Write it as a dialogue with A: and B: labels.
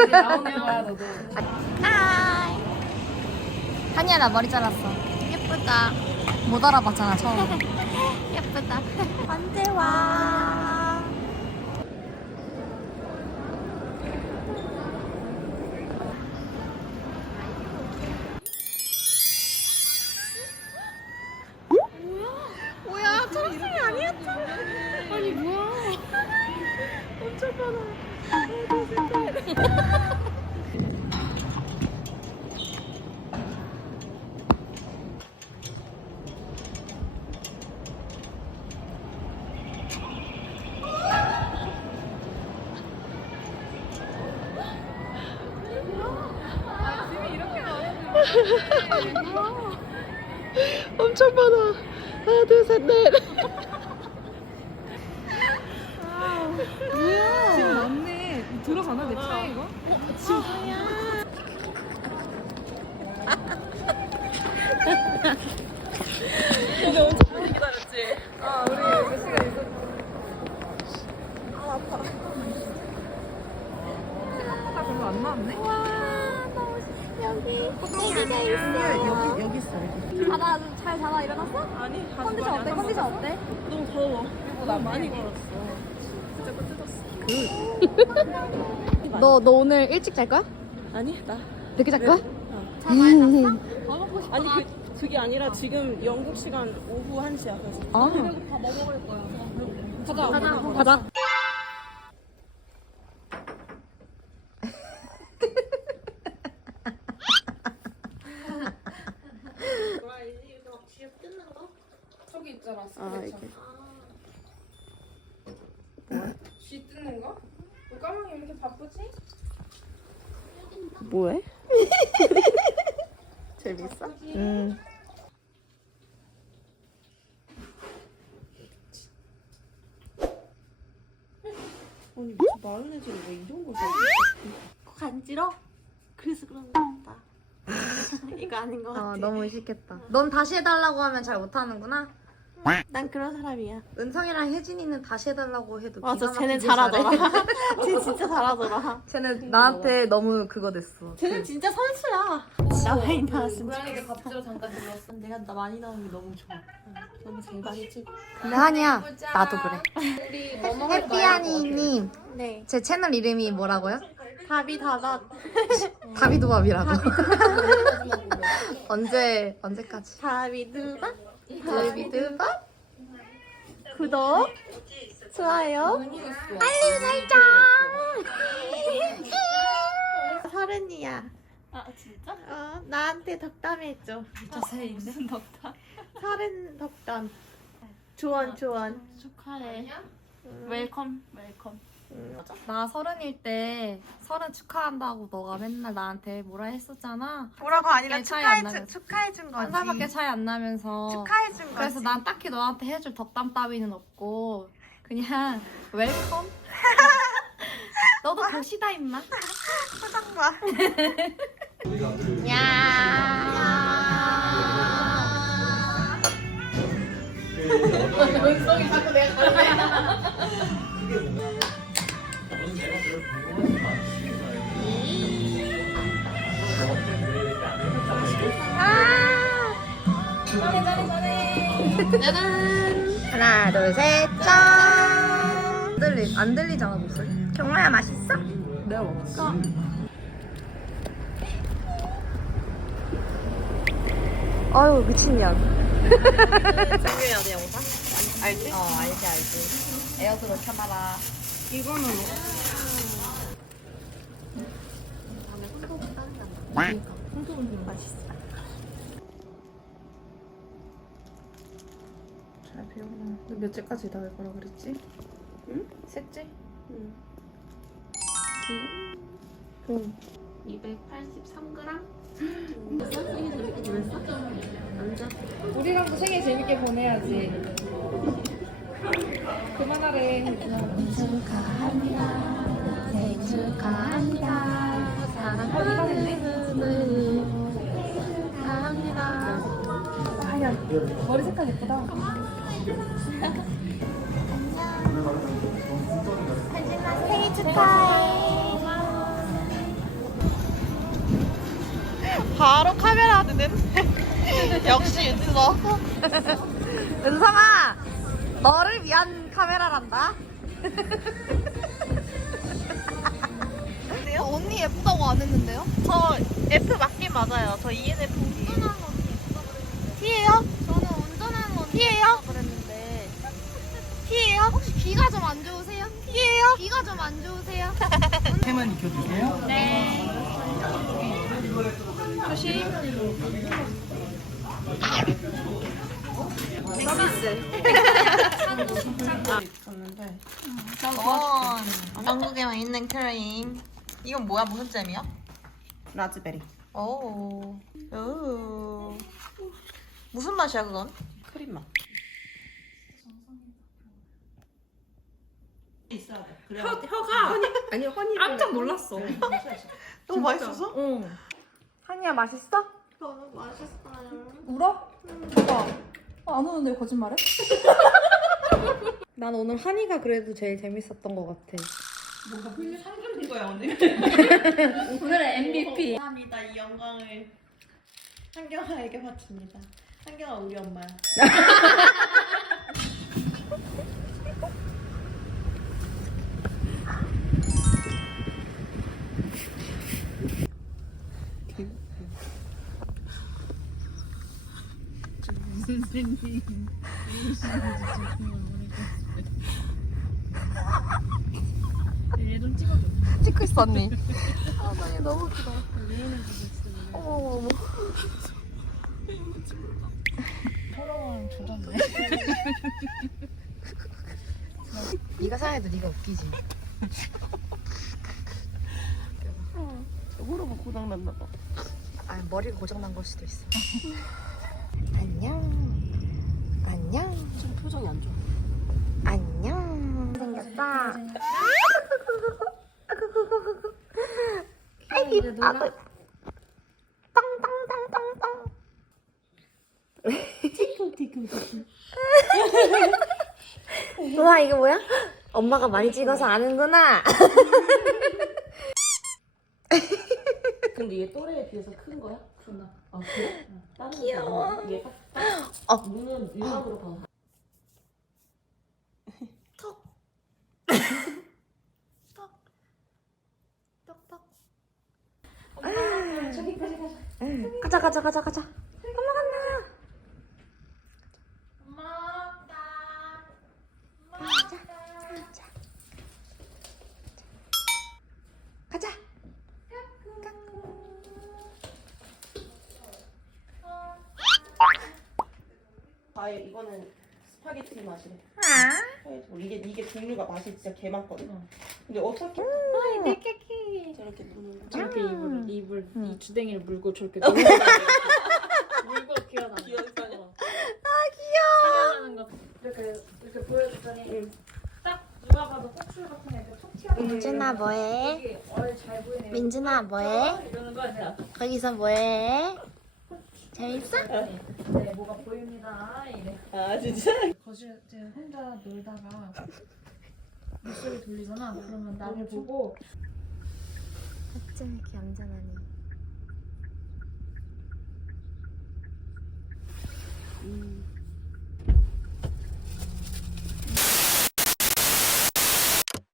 A: 나오는 거야 너도.
B: 하이. 한이야 나 머리 잘랐어. 예쁘다. 못 알아봤잖아 처음에. 예쁘다. 언제 와? 뭐야? 초록색이 아니었잖아. 아니 뭐야? 엄청 많아.
A: 엄청 많아. 하나 둘 셋 넷. 뭐야? 지금 맞네. 들어가나 내 차에 이거? 근데 엄청 많이 기다렸지? 아 우리 몇 시간 있었. 아 아파. 생각보다 별로 안 나왔네.
B: 와 너무 여기 애기가 있어.
A: 여기 있어 여기.
B: 자다 잘 자다 일어났어?
A: 아니
B: 컨디션 어때? 컨디션 어때?
A: 너무 더워. 너무 많이 걸었어. 진짜 뜯었어.
B: 너 오늘 일찍 잘 거야?
A: 아니 나.
B: 늦게 잘 거야?
A: 잘 많이 잤어? 더 먹고 싶어. 아니 그게 아니라 지금 영국 시간 오후 1시야. 그래서
B: 아.
A: 배고파. 뭐 먹을 거야? 가자.
B: 가자.
A: 저기 있잖아.
C: 아, 이렇게.
A: 쥐 뜯는 거? 너 까망이 왜 이렇게 바쁘지?
C: 뭐해? 재밌어? 응. 아니 무슨 마요네즈를 왜 이런 걸 써?
D: 간지러? 그래서 그런 거 같다. 이거 아닌 것 같아.
B: 너무 싫겠다. 넌 다시 해달라고 하면 잘 못하는구나.
D: 난 그런 사람이야.
B: 은성이랑 혜진이는 다시 해달라고 해도
D: 맞아,
B: 기가
D: 쟤는
B: 막히게
D: 잘하더라.
B: 잘해.
D: 쟤 진짜 잘하더라.
B: 쟤는 나한테 너무 그거 됐어.
D: 쟤는 진짜 선수야. 나 많이 나왔으면
A: 고양이들 밥주러 잠깐 들렀어.
D: 내가 나 많이 나오는 게 너무 좋아. 너무 제일 많이 찍고.
B: 근데 한이야, 나도 그래.
A: 우리 뭐 먹을까요?
B: 해피하니님,
D: 네.
B: 제 채널 이름이 뭐라고요?
D: 답이 다다.
B: 다비도밥이라고. 언제까지?
D: 답이 누가?
B: 다비도밥?
D: 구독, 좋아요,
B: 알림 설정.
D: 서른이야. 아 진짜? 나한테 덕담해줘.
C: 자세히는 덕다.
D: 서른 덕담. 조언.
C: 축하해. 웰컴.
B: 나 서른일 때 서른 축하한다고 너가 맨날 나한테 뭐라 했었잖아.
D: 뭐라고 아니라
B: 차이 안 나면서.
D: 축하해준
B: 한 살밖에 차이 안 나면서.
D: 축하해준 거지.
B: 그래서 난 딱히 너한테 해줄 덕담 따위는 없고 그냥 웰컴. 너도 도시다 임마.
D: 표정 봐.
A: 은성이 자꾸 내가 가르쳐.
B: 하나 둘 셋 짠. 안 들리잖아 목소리. 경호야 맛있어?
A: 내가 먹었어.
B: 아유 미친년.
D: 챙겨야 돼 영상? 알지?
B: 알지. 에어드로 켜놔라.
A: 이거는
D: 맛있어.
A: 잘 배우나. 너 몇째까지 다 할 거라 그랬지?
D: 응?
A: 셋째?
D: 응.
A: 응.
D: 283g?
A: 우리랑도 생일 재밌게 보내야지. 그만하래.
B: 축하합니다. 생일 축하합니다. 사랑하는 축하합니다.
A: 머리 색깔 예쁘다.
B: 생일 축하해.
A: 바로 카메라 드는 역시 유튜버.
B: 은성아, 너를 위한 카메라란다. 언니 예쁘다고 안 했는데요?
A: 저 F 맞긴 맞아요. 저 ENFP.
B: 운전하는 언니 예쁘다 그랬는데.
A: T예요?
B: 저는 운전하는 언니
A: T예요?
B: 예쁘다 그랬는데.
A: T예요?
B: 혹시 귀가 좀 안 좋으세요?
A: T예요?
B: 귀가 좀 안 좋으세요?
E: 해만 익혀주세요.
C: 있었는데
A: 영국에만 있는 크림. 이건 뭐야? 무슨 잼이야?
C: 라즈베리
A: 오. 오. 무슨 맛이야 그건?
C: 크림 맛. 있어야 돼. 그래.
D: 혀가
C: 아니 허니
D: 깜짝 놀랐어.
A: 너무 맛있어서?
D: 응.
B: 한이야 맛있어?
D: 너무 맛있어요.
B: 울어? 봐봐. 안 우는데 거짓말해? 난 오늘 한이가 그래도 제일 재밌었던 것 같아.
C: 상금 이거야 오늘.
B: 오늘의 MVP.
C: 감사합니다. 이 영광을 한경아에게 바칩니다. 한경아 우리 엄마야.
A: 찍고 있어 언니. 나 얘 너무 웃기다. 어머. 네가 상해도 네가 웃기지.
C: 호르몬 고장 났나 봐.
A: 아 머리가 고장난 걸 수도 있어. 안녕. 안녕.
C: 좀 표정이 안 좋아.
A: 안녕. 생겼다. 아이 아들. 땅땅땅땅땅.
C: 티끌티끌티끌.
A: 우와 이거 뭐야? 엄마가 많이 찍어서 아는구나.
C: 근데 얘 또래에 비해서 큰 거야? 크나? 아 그래?
A: 귀여워.
C: 얘
A: 어.
C: 눈은 일반으로 봐.
A: 가자 가자 가자 가자. 가자.
C: 아예 이거는 스파게티 맛이래. 스파게티. 이게 종류가 맛이 진짜 개 많거든. 근데 어떻게
B: 내 케키.
C: 저렇게 눈을
D: 저렇게 입을 이 주댕이를 물고 저렇게
A: 어.
D: 물고 기어나.
C: 귀여워.
D: 사냥하는 거 이렇게 보여줬더니 딱 누가 봐도 꽃줄 같은 애 이렇게 톡 튀어나오는
A: 민준아 뭐해?
D: 여기 잘 보이네.
A: 민준아 뭐해?
D: 이러는 거야 내가.
A: 거기서 뭐해? 재밌어?
D: 네 뭐가 보입니다. 이래.
C: 아 진짜?
D: 거실 이제 혼자 놀다가 목소리 돌리잖아. 그러면 나를 보고
A: 어쩜 이렇게 얌전하니?
C: 음.